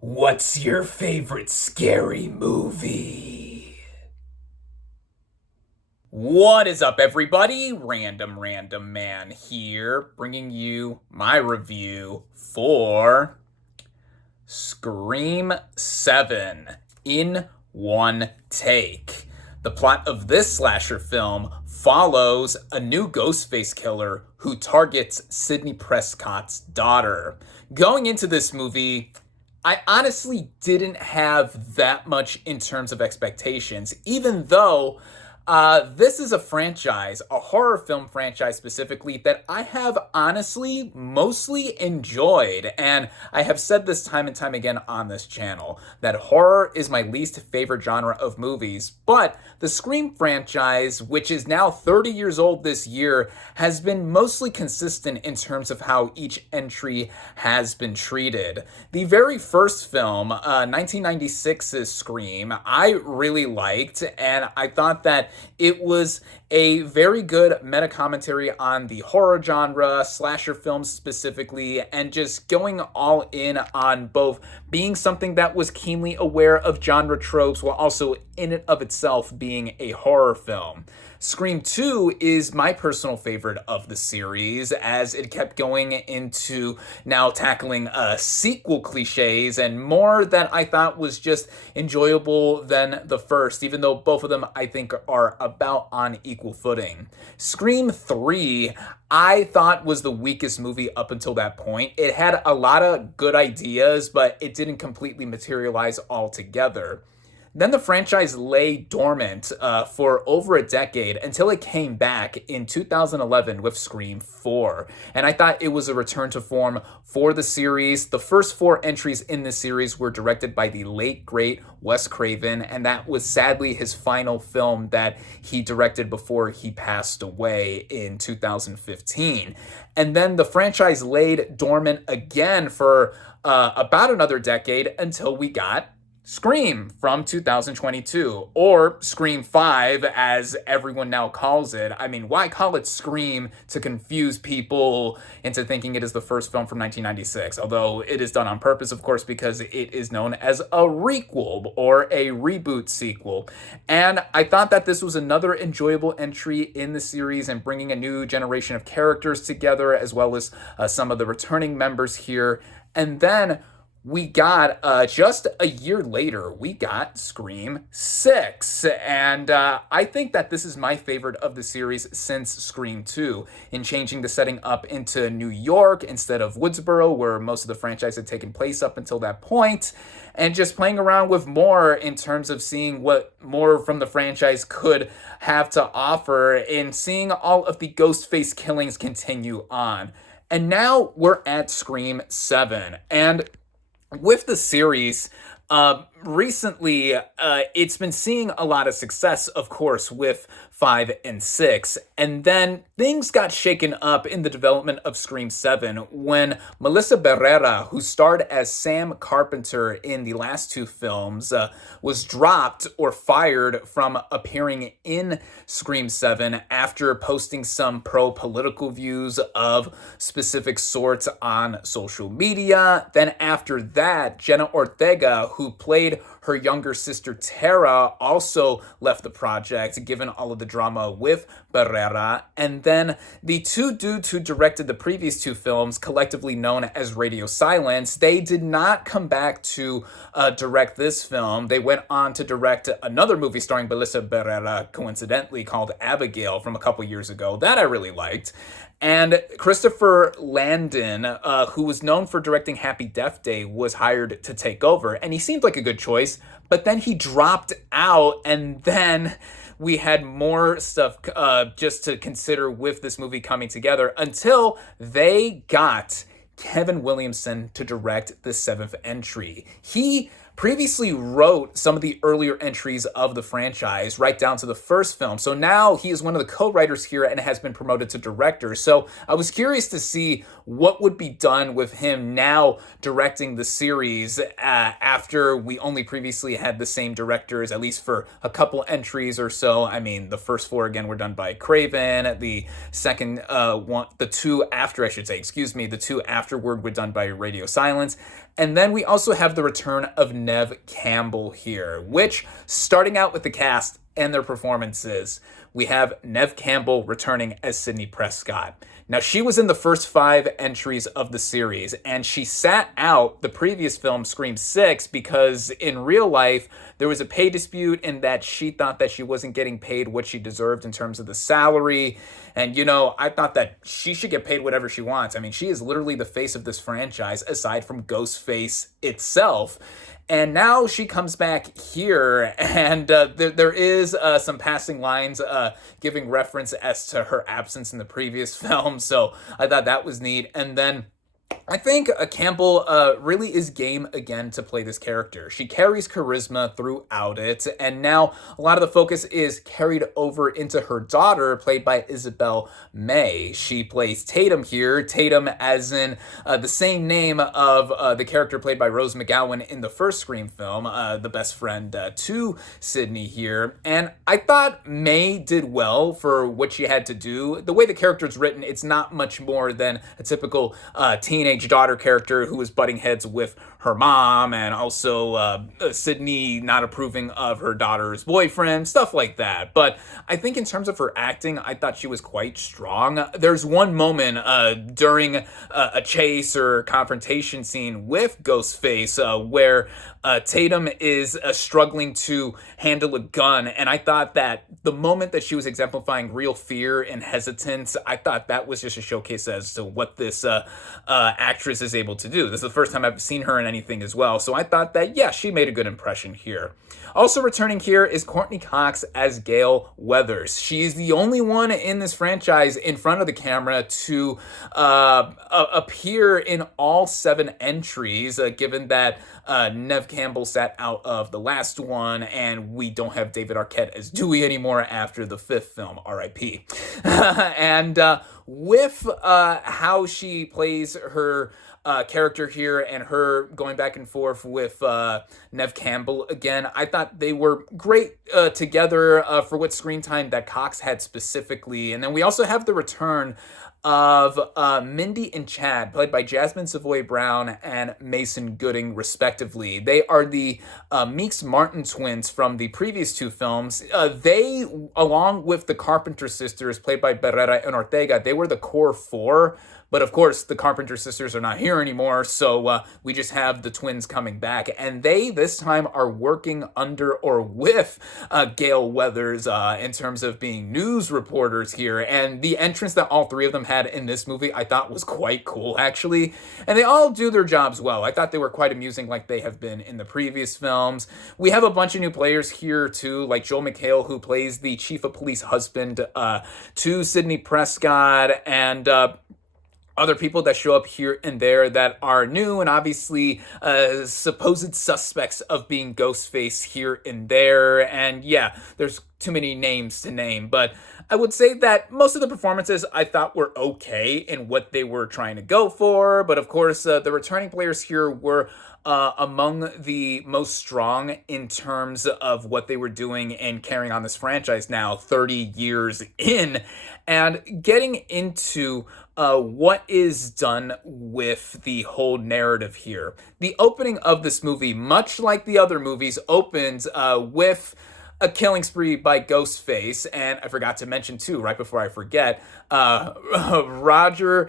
What's your favorite scary movie? What is up, everybody? Random Random Man here, bringing you my review for Scream 7 in one take. The plot of this slasher film follows a new Ghostface killer who targets Sidney Prescott's daughter. Going into this movie, I honestly didn't have that much in terms of expectations, even though this is a franchise, a horror film franchise specifically, that I have honestly mostly enjoyed. And I have said this time and time again on this channel, that horror is my least favorite genre of movies. But the Scream franchise, which is now 30 years old this year, has been mostly consistent in terms of how each entry has been treated. The very first film, 1996's Scream, I really liked, and I thought that it was a very good meta commentary on the horror genre, slasher films specifically, and just going all in on both being something that was keenly aware of genre tropes while also in and of itself being a horror film. Scream 2 is my personal favorite of the series, as it kept going into now tackling sequel cliches and more that I thought was just enjoyable than the first, even though both of them I think are about on equal footing. Scream 3, I thought was the weakest movie up until that point. It had a lot of good ideas, but it didn't completely materialize altogether. Then the franchise lay dormant for over a decade until it came back in 2011 with Scream 4. And I thought it was a return to form for the series. The first 4 entries in the series were directed by the late, great Wes Craven, and that was sadly his final film that he directed before he passed away in 2015. And then the franchise laid dormant again for about another decade until we got Scream from 2022, or Scream 5 as everyone now calls it. I mean, why call it Scream to confuse people into thinking it is the first film from 1996? Although it is done on purpose, of course, because it is known as a requel or a reboot sequel. And I thought that this was another enjoyable entry in the series and bringing a new generation of characters together, as well as some of the returning members here. And then we got, just a year later, we got Scream 6. And I think that this is my favorite of the series since Scream 2, in changing the setting up into New York instead of Woodsboro, where most of the franchise had taken place up until that point, and just playing around with more in terms of seeing what more from the franchise could have to offer, and seeing all of the Ghostface killings continue on. And now we're at Scream 7, and with the series, recently, it's been seeing a lot of success, of course, with 5 and 6. And then things got shaken up in the development of Scream 7 when Melissa Barrera, who starred as Sam Carpenter in the last 2 films, was dropped or fired from appearing in Scream 7 after posting some pro-political views of specific sorts on social media. Then after that, Jenna Ortega, who played her younger sister Tara, also left the project, given all of the drama with Barrera. And then the 2 dudes who directed the previous 2 films, collectively known as Radio Silence, they did not come back to direct this film. They went on to direct another movie starring Melissa Barrera, coincidentally, called Abigail from a couple years ago. That I really liked. And Christopher Landon, who was known for directing Happy Death Day, was hired to take over. And he seemed like a good choice, but then he dropped out, and then we had more stuff just to consider with this movie coming together until they got Kevin Williamson to direct the 7th entry. He previously wrote some of the earlier entries of the franchise, right down to the first film. So now he is one of the co-writers here and has been promoted to director. So I was curious to see what would be done with him now directing the series after we only previously had the same directors, at least for a couple entries or so. I mean, the first four, again, were done by Craven. The second one, the two after, I should say, excuse me, the two afterward were done by Radio Silence. And then we also have the return of Neve Campbell here, which, starting out with the cast and their performances, we have Neve Campbell returning as Sidney Prescott. Now, she was in the first 5 entries of the series, and she sat out the previous film, Scream 6, because in real life, there was a pay dispute in that she thought that she wasn't getting paid what she deserved in terms of the salary. And, you know, I thought that she should get paid whatever she wants. I mean, she is literally the face of this franchise, aside from Ghostface itself. And now she comes back here, and there is some passing lines giving reference as to her absence in the previous film, so I thought that was neat. And then I think Campbell really is game again to play this character. She carries charisma throughout it, and now a lot of the focus is carried over into her daughter, played by Isabel May. She plays Tatum here, Tatum as in the same name of the character played by Rose McGowan in the first Scream film, the best friend to Sidney here. And I thought May did well for what she had to do. The way the character's written, it's not much more than a typical teenage daughter character who is butting heads with her mom, and also Sidney not approving of her daughter's boyfriend, stuff like that. But I think in terms of her acting, I thought she was quite strong. There's one moment during a chase or confrontation scene with Ghostface where Tatum is struggling to handle a gun, and I thought that the moment that she was exemplifying real fear and hesitance, I thought that was just a showcase as to what this actress is able to do. This is the first time I've seen her in anything as well, so I thought that, yeah, she made a good impression here. Also returning here is Courtney Cox as Gail Weathers. She's the only one in this franchise in front of the camera to appear in all 7 entries, given that Neve Campbell sat out of the last one, and we don't have David Arquette as Dewey anymore after the 5th film, R.I.P. And with how she plays her character here and her going back and forth with Neve Campbell again, I thought they were great together for what screen time that Cox had specifically. And then we also have the return of Mindy and Chad, played by Jasmine Savoy Brown and Mason Gooding, respectively. They are the Meeks Martin twins from the previous 2 films. They, along with the Carpenter sisters, played by Barrera and Ortega, they were the core 4. But of course, the Carpenter sisters are not here anymore, so we just have the twins coming back. And they, this time, are working under or with Gail Weathers in terms of being news reporters here. And the entrance that all 3 of them had in this movie, I thought was quite cool, actually. And they all do their jobs well. I thought they were quite amusing like they have been in the previous films. We have a bunch of new players here, too, like Joel McHale, who plays the chief of police husband to Sidney Prescott, and other people that show up here and there that are new, and obviously supposed suspects of being Ghostface here and there. And yeah, there's too many names to name, but I would say that most of the performances I thought were okay in what they were trying to go for. But of course, the returning players here were among the most strong in terms of what they were doing and carrying on this franchise now 30 years in, and getting into what is done with the whole narrative here. The opening of this movie, much like the other movies, opens with a killing spree by Ghostface, and I forgot to mention too, right before I forget, Roger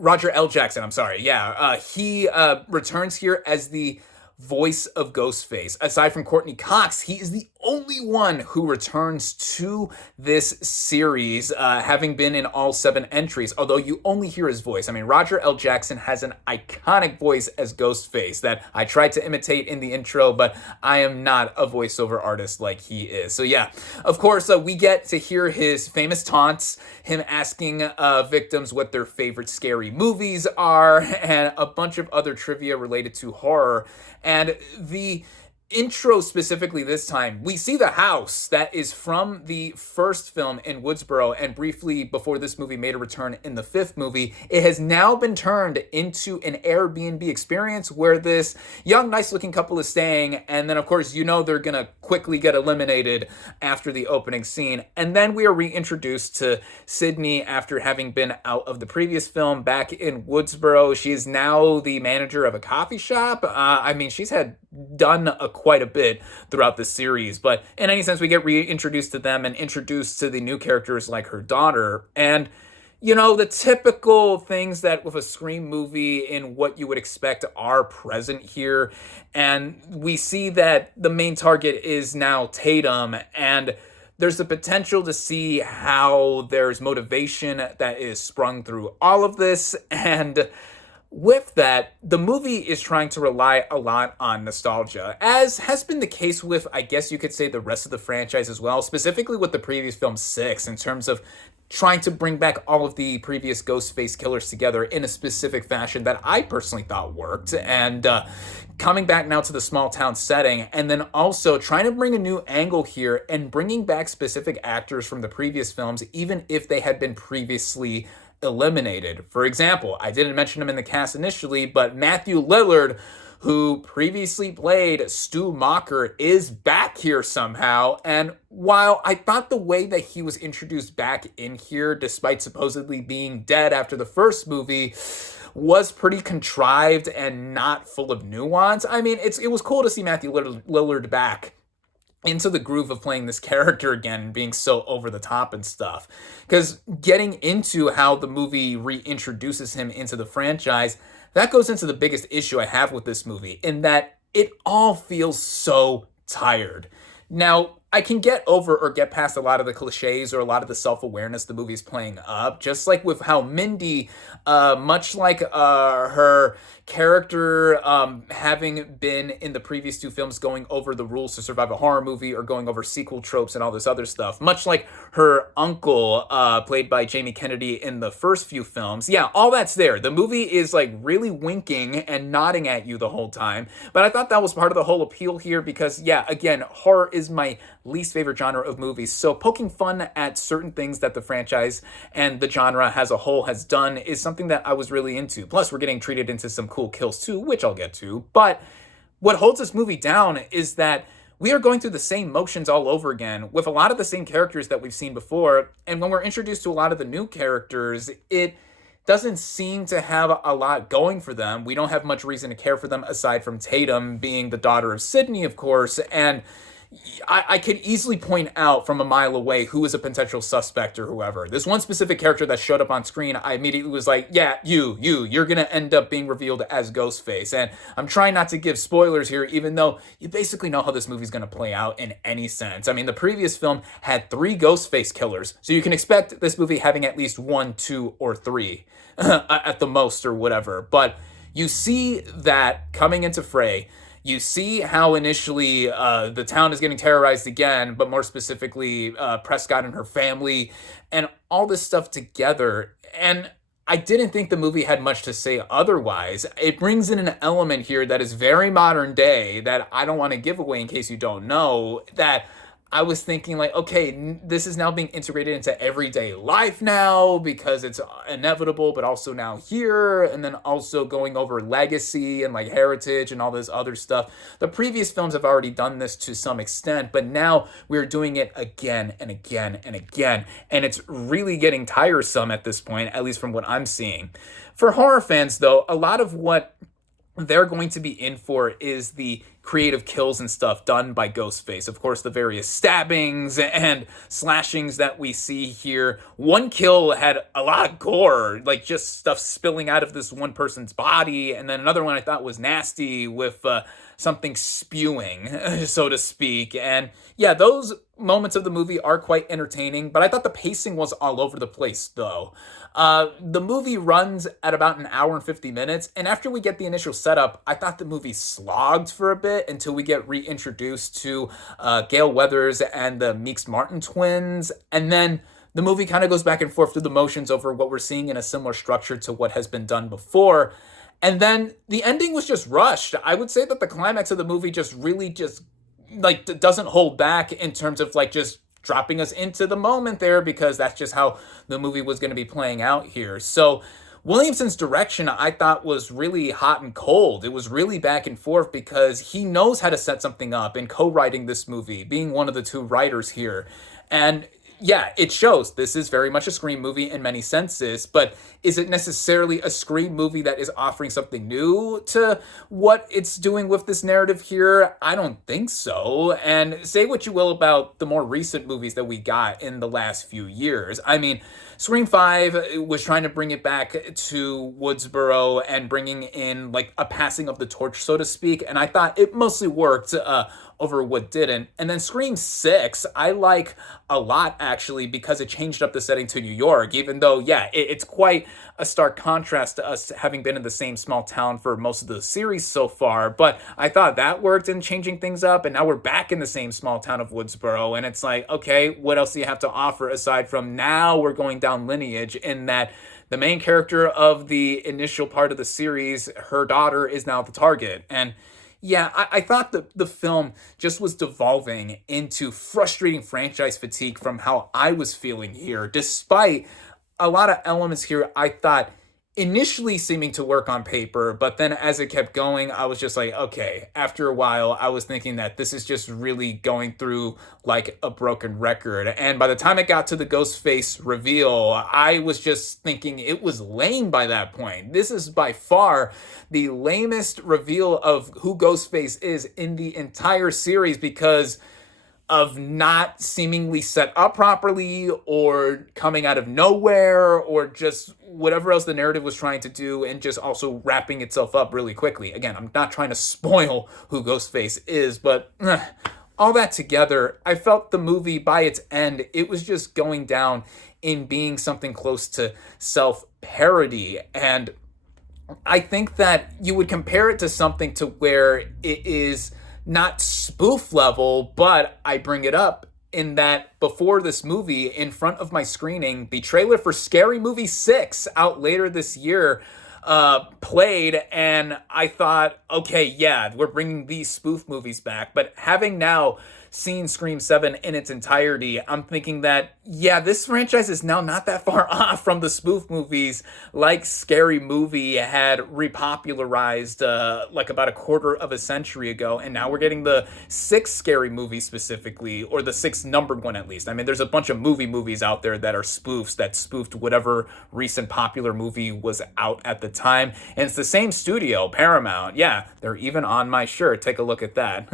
Roger L. Jackson, I'm sorry, yeah, he returns here as the voice of Ghostface. Aside from Courtney Cox, he is the only one who returns to this series, having been in all 7 entries, although you only hear his voice. I mean, Roger L. Jackson has an iconic voice as Ghostface that I tried to imitate in the intro, but I am not a voiceover artist like he is. So yeah, of course, we get to hear his famous taunts, him asking victims what their favorite scary movies are, and a bunch of other trivia related to horror. And the intro specifically this time, we see the house that is from the first film in Woodsboro, and briefly before this movie made a return in the 5th movie. It has now been turned into an Airbnb experience where this young, nice-looking couple is staying, and then, of course, you know they're gonna quickly get eliminated after the opening scene. And then we are reintroduced to Sydney after having been out of the previous film back in Woodsboro. She is now the manager of a coffee shop. I mean, she's had done quite a bit throughout the series, but in any sense, we get reintroduced to them and introduced to the new characters like her daughter. And you know, the typical things that with a Scream movie in what you would expect are present here. And we see that the main target is now Tatum, and there's the potential to see how there's motivation that is sprung through all of this. And with that, the movie is trying to rely a lot on nostalgia, as has been the case with, I guess you could say, the rest of the franchise as well, specifically with the previous film 6, in terms of trying to bring back all of the previous Ghostface killers together in a specific fashion that I personally thought worked, and coming back now to the small town setting, and then also trying to bring a new angle here and bringing back specific actors from the previous films, even if they had been previously eliminated. For example, I didn't mention him in the cast initially, but Matthew Lillard, who previously played Stu Macher, is back here somehow. And while I thought the way that he was introduced back in here, despite supposedly being dead after the first movie, was pretty contrived and not full of nuance, I mean, it was cool to see Matthew Lillard back into the groove of playing this character again and being so over the top and stuff. Because getting into how the movie reintroduces him into the franchise, that goes into the biggest issue I have with this movie, in that it all feels so tired. Now, I can get over or get past a lot of the cliches or a lot of the self-awareness the movie's playing up, just like with how Mindy, much like her character having been in the previous 2 films going over the rules to survive a horror movie or going over sequel tropes and all this other stuff, much like her uncle, played by Jamie Kennedy in the first few films. Yeah, all that's there. The movie is like really winking and nodding at you the whole time, but I thought that was part of the whole appeal here because, yeah, again, horror is my least favorite genre of movies, so poking fun at certain things that the franchise and the genre as a whole has done is something that I was really into. Plus, we're getting treated into some cool kills too, which I'll get to. But what holds this movie down is that we are going through the same motions all over again with a lot of the same characters that we've seen before, and when we're introduced to a lot of the new characters, it doesn't seem to have a lot going for them. We don't have much reason to care for them aside from Tatum being the daughter of Sydney, of course, and I could easily point out from a mile away who is a potential suspect or whoever. This one specific character that showed up on screen, I immediately was like, yeah, you're going to end up being revealed as Ghostface. And I'm trying not to give spoilers here, even though you basically know how this movie's going to play out in any sense. I mean, the previous film had 3 Ghostface killers, so you can expect this movie having at least 1, 2, or 3 at the most or whatever. But you see that coming into fray. You see how initially the town is getting terrorized again, but more specifically, Prescott and her family, and all this stuff together. And I didn't think the movie had much to say otherwise. It brings in an element here that is very modern day that I don't want to give away in case you don't know, that I was thinking like, okay, this is now being integrated into everyday life now because it's inevitable, but also now here, and then also going over legacy and like heritage and all this other stuff. The previous films have already done this to some extent, but now we're doing it again and again and again, and it's really getting tiresome at this point, at least from what I'm seeing. For horror fans, though, a lot of what they're going to be in for is the creative kills and stuff done by Ghostface. Of course, the various stabbings and slashings that we see here. One kill had a lot of gore, like just stuff spilling out of this one person's body, and then another one I thought was nasty with something spewing, so to speak. And yeah, those moments of the movie are quite entertaining, but I thought the pacing was all over the place, though. The movie runs at about an hour and 50 minutes, and after we get the initial setup, I thought the movie slogged for a bit until we get reintroduced to Gale Weathers and the Meeks Martin twins, and then the movie kind of goes back and forth through the motions over what we're seeing in a similar structure to what has been done before. And then the ending was just rushed. I would say that the climax of the movie just really just like doesn't hold back in terms of like just dropping us into the moment there, because that's just how the movie was going to be playing out here. So Williamson's direction, I thought, was really hot and cold. It was really back and forth because he knows how to set something up in co-writing this movie, being one of the two writers here. And yeah, it shows. This is very much a Scream movie in many senses, but is it necessarily a Scream movie that is offering something new to what it's doing with this narrative here? I don't think so. And say what you will about the more recent movies that we got in the last few years. I mean, Scream 5 was trying to bring it back to Woodsboro and bringing in like a passing of the torch, so to speak, and I thought it mostly worked over what didn't. And then Scream 6, I like a lot, actually, because it changed up the setting to New York, even though, yeah, it's quite a stark contrast to us having been in the same small town for most of the series so far. But I thought that worked in changing things up, and now we're back in the same small town of Woodsboro, and it's like, okay, what else do you have to offer aside from now we're going down lineage in that the main character of the initial part of the series, her daughter, is now the target. And yeah, I thought the film just was devolving into frustrating franchise fatigue from how I was feeling here, despite a lot of elements here I thought initially seeming to work on paper, but then as it kept going, I was just like, okay, after a while, I was thinking that this is just really going through like a broken record. And by the time it got to the Ghostface reveal, I was just thinking it was lame by that point. This is by far the lamest reveal of who Ghostface is in the entire series because of not seemingly set up properly or coming out of nowhere or just whatever else the narrative was trying to do and just also wrapping itself up really quickly. Again, I'm not trying to spoil who Ghostface is, but all that together, I felt the movie by its end, it was just going down in being something close to self-parody. And I think that you would compare it to something to where it is not spoof level, but I bring it up in that before this movie, in front of my screening, the trailer for Scary Movie 6 out later this year played, and I thought, okay, yeah, we're bringing these spoof movies back. But having now seen Scream 7 in its entirety, I'm thinking that, yeah, this franchise is now not that far off from the spoof movies like Scary Movie had repopularized like about a quarter of a century ago, and now we're getting the 6th Scary Movie specifically, or the 6th numbered one at least. I mean, there's a bunch of movies out there that are spoofs that spoofed whatever recent popular movie was out at the time, and it's the same studio, Paramount. Yeah, they're even on my shirt. Take a look at that.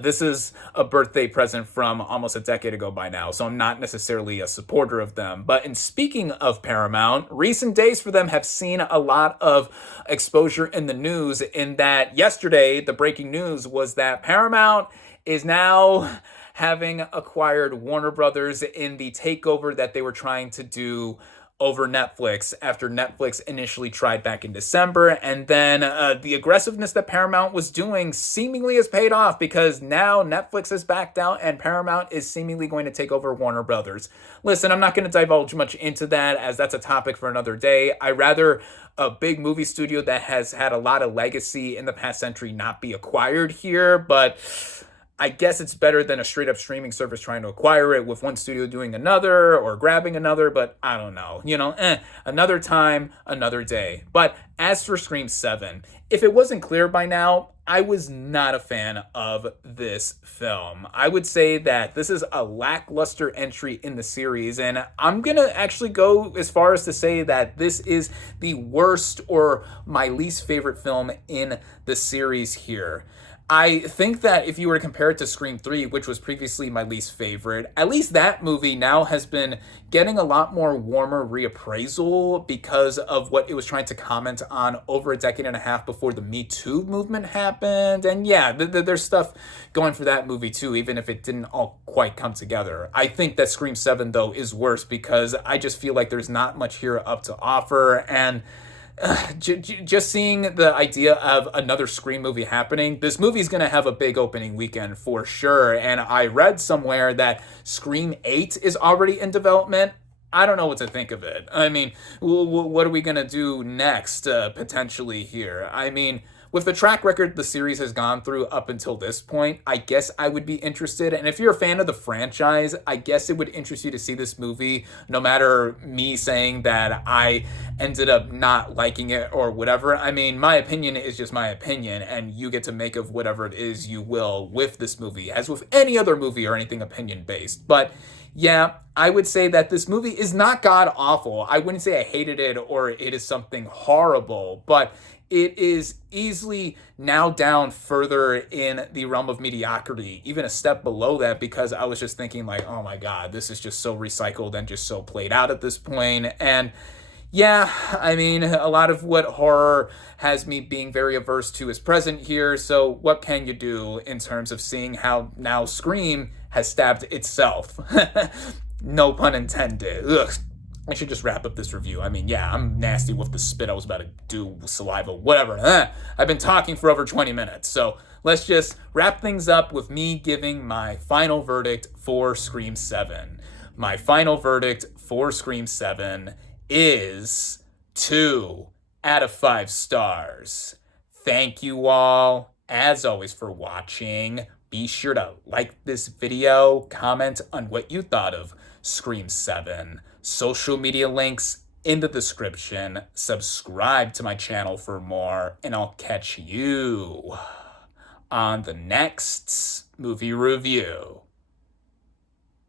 This is a birthday present from almost a decade ago by now, so I'm not necessarily a supporter of them. But in speaking of Paramount, recent days for them have seen a lot of exposure in the news, in that yesterday the breaking news was that Paramount is now having acquired Warner Brothers in the takeover that they were trying to do over Netflix after Netflix initially tried back in December. And then the aggressiveness that Paramount was doing seemingly has paid off, because now Netflix has backed out and Paramount is seemingly going to take over Warner Brothers. Listen, I'm not going to divulge much into that, as that's a topic for another day. I rather a big movie studio that has had a lot of legacy in the past century not be acquired here, but I guess it's better than a straight up streaming service trying to acquire it with one studio doing another or grabbing another, but I don't know. Another time, another day. But as for Scream 7, if it wasn't clear by now, I was not a fan of this film. I would say that this is a lackluster entry in the series, and I'm going to actually go as far as to say that this is the worst or my least favorite film in the series here. I think that if you were to compare it to Scream 3, which was previously my least favorite, at least that movie now has been getting a lot more warmer reappraisal because of what it was trying to comment on over a decade and a half before the Me Too movement happened. And yeah, there's stuff going for that movie too, even if it didn't all quite come together. I think that Scream 7, though, is worse because I just feel like there's not much here up to offer. And just seeing the idea of another Scream movie happening, this movie's going to have a big opening weekend for sure. And I read somewhere that Scream 8 is already in development. I don't know what to think of it. I mean, what are we going to do next, potentially here? I mean, with the track record the series has gone through up until this point, I guess I would be interested. And if you're a fan of the franchise, I guess it would interest you to see this movie, no matter me saying that I ended up not liking it or whatever. I mean, my opinion is just my opinion, and you get to make of whatever it is you will with this movie, as with any other movie or anything opinion based. But yeah, I would say that this movie is not god awful. I wouldn't say I hated it or it is something horrible, but it is easily now down further in the realm of mediocrity, even a step below that, because I was just thinking like, oh my God, this is just so recycled and just so played out at this point. And yeah, I mean, a lot of what horror has me being very averse to is present here. So what can you do in terms of seeing how now Scream has stabbed itself? No pun intended. Ugh. I should just wrap up this review. I mean, yeah, I'm nasty with the spit I was about to do, saliva, whatever. I've been talking for over 20 minutes. So let's just wrap things up with me giving my final verdict for Scream 7. My final verdict for Scream 7 is 2 out of 5 stars. Thank you all, as always, for watching. Be sure to like this video, comment on what you thought of Scream 7. Social media links in the description. Subscribe to my channel for more, and I'll catch you on the next movie review.